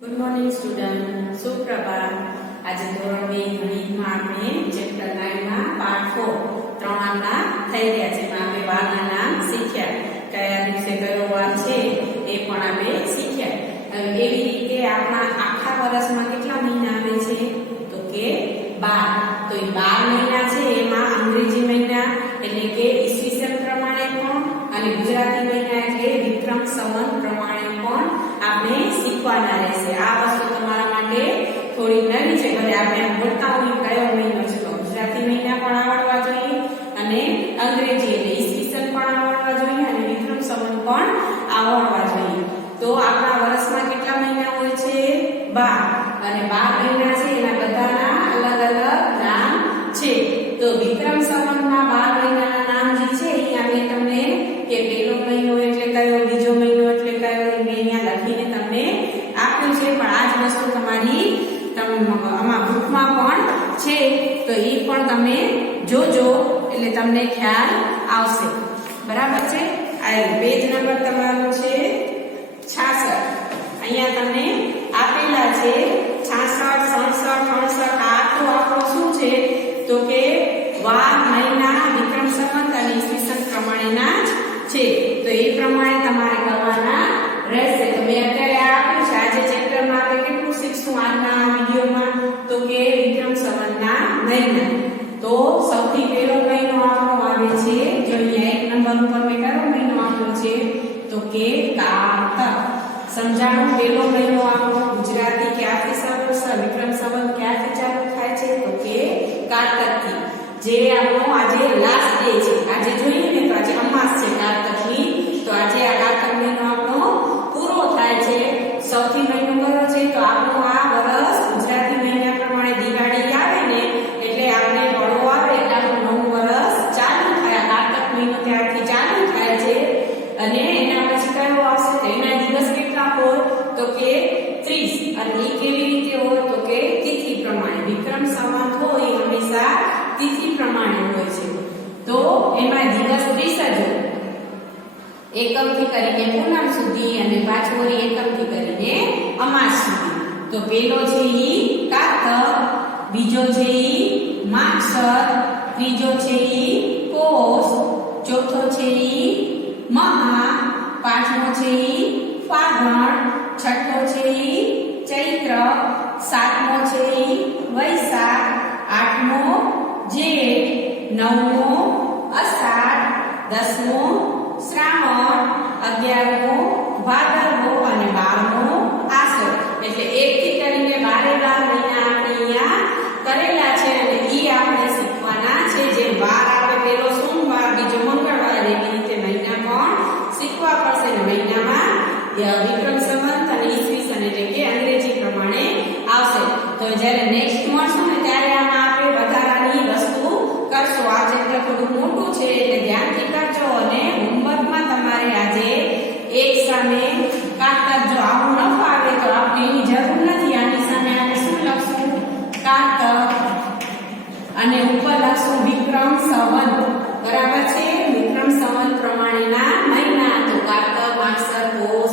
Good morning student, સુપ્રભાત. આજે ધોરણ 2 ગણિતમાં આપણે ચેપ્ટર 9 માં પાર્ટ 4 ત્રણ આંકડા થઈ ગયા છે. આપણે વારના નામ શીખ્યા, કયા દિવસે કયો વાર છે એ પણ આપણે શીખ્યા. હવે એવી રીતે આપણા આખા વર્ષમાં કેટલા મહિના આવે છે? તો કે 12. તો એ 12 મહિના છે એમાં અંગ્રેજી મહિના એટલે કે ઈસવીસન પ્રમાણે પણ અને ગુજરાતી મહિના એટલે વિક્રમ સંવત પ્રમાણે પણ આપણે શીખવાના રહેશે. આ વસ્તુ તમારા માટે થોડી નવી છે. ભલે આપણે બોલતા હોઈએ કયો મહિનો છે, તો ગુજરાતી મહિના પણ આવડવા જોઈએ અને અંગ્રેજી એટલે ઈસવીસન પણ આવડવા જોઈએ અને વિક્રમ સંવત પણ આવડવા જોઈએ. તો આપણા વર્ષમાં કેટલા મહિના હોય છે? 12. અને 12 મહિના છે એના બધાના અલગ અલગ નામ છે. તો વિક્રમ સંવતમાં 12 મહિનાના નામ જે છે અહીંયા મેં તમને કે પહેલો મહિનો એટલે કયો, બીજો મહિનો એટલે કયો મેં અહીંયા લખીને તમને આપ્યું છે. પણ આ જ વસ્તુ તમારી આમાં બુકમાં પણ છે, તો એ પણ તમે જોજો એટલે તમને ખ્યાલ આવશે. બરાબર છે? આ પેજ નંબર તમારો છે 66. અહીંયા તમને આપેલા છે 66, 67, 68. આ આપણો શું છે? તો કે વાર, મહિના, વિક્રમ સંવત અને ઈસવીસન પ્રમાણેના જ છે. તો એ પ્રમાણે તમારે કરવાના રહેશે. તો મેં અત્યારે આપ્યું છે. આજે ચેપ્ટરમાં આપણે કેટલું શીખશું આજના વિડીયોમાં? તો કે વિક્રમ સંવતના મહિના. તો સૌથી પહેલો મહિનો આપણો આવે છે, જો અહીંયા એક નંબર ઉપર મેં કયો મહિનો આપ્યો છે? તો કે કારતક. સમજાણું? પહેલો મહિનો આપણો ગુજરાતી ક્યાંથી શરૂ છે? વિક્રમ સંવત ક્યાંથી ચાલુ થાય છે? તો કે કારતકથી. જે આપણો આજે લાસ્ટ ડે છે. આજે જોઈએ ને તો આજે અમાસ છે કારતકની. તો આજે આ કારતક મહિનો આપણો પૂરો થાય છે. સૌથી મહિનો કયો છે? તો આપણો આ વર્ષ ગુજરાતી મહિના પ્રમાણે દિવાળી આવે ને એટલે આપણે બળો આવે એટલે આપણું નવું વર્ષ ચાલુ થાય. કારતક મહિનો ત્યારથી ચાલુ થાય છે. અને એના પછી કયો આવશે? તો એના દિવસ કેટલા હોય? તો કે 30. અને એ કેવી રીતે હોય? તો કે તિથિ પ્રમાણે. વિક્રમ સંવત હોય હંમેશા તિથિ પ્રમાણે હોય છે. તો એમાં દિવસ 30 જ હોય. એકમથી કરીને પૂનમ સુધી અને પાછો એકમથી કરીને અમાસ સુધી. તો પેલો છે ઈ કારતક, બીજો છે ઈ માગશર, ત્રીજો છે ઈ પોષ, ચોથો છે ઈ મહા, પાંચમો છે ઈ ફાગણ, છઠ્ઠો છે ઈ ચૈત્ર, સાતમો છે ઈ વૈશાખ, આઠમો જેઠ, નવમો અષાઢ, 10મો શ્રાવણ, 11મો ભાદરવો અને 12મો આસો. એટલે 1 થી કરીને 12 મહિના આપણે અહીંયા કરેલા છે અને ઈ આપણે શીખવાના છે. જે વાર આપણે પેલો સોમવાર, બીજો મંગળવાર, એવી રીતે મહિના પણ શીખવા પડશે. મહિનામાં વિક્રમ સંવત અને ઈસવીસન એટલે કે અંગ્રેજી પ્રમાણે આવશે. તો જ્યારે નેક્સ્ટ મળશું ને ત્યારે આમાં આપણે વધારાની વસ્તુ કરશું. આ ચેપ્ટર થોડું મોટું છે એટલે ધ્યાનથી કરજો. અને હોમવર્કમાં તમારે આજે એક સામે કારતક, જો આવું ન ફાવે તો આપણે એની જરૂર નથી. આની સામે આપણે શું લખશું? કારતક અને ઉપર લખશું વિક્રમ સંવત. બરાબર છે? વિક્રમ સંવત પ્રમાણેના મહિના. તો કારતક, માગશર, પોષ,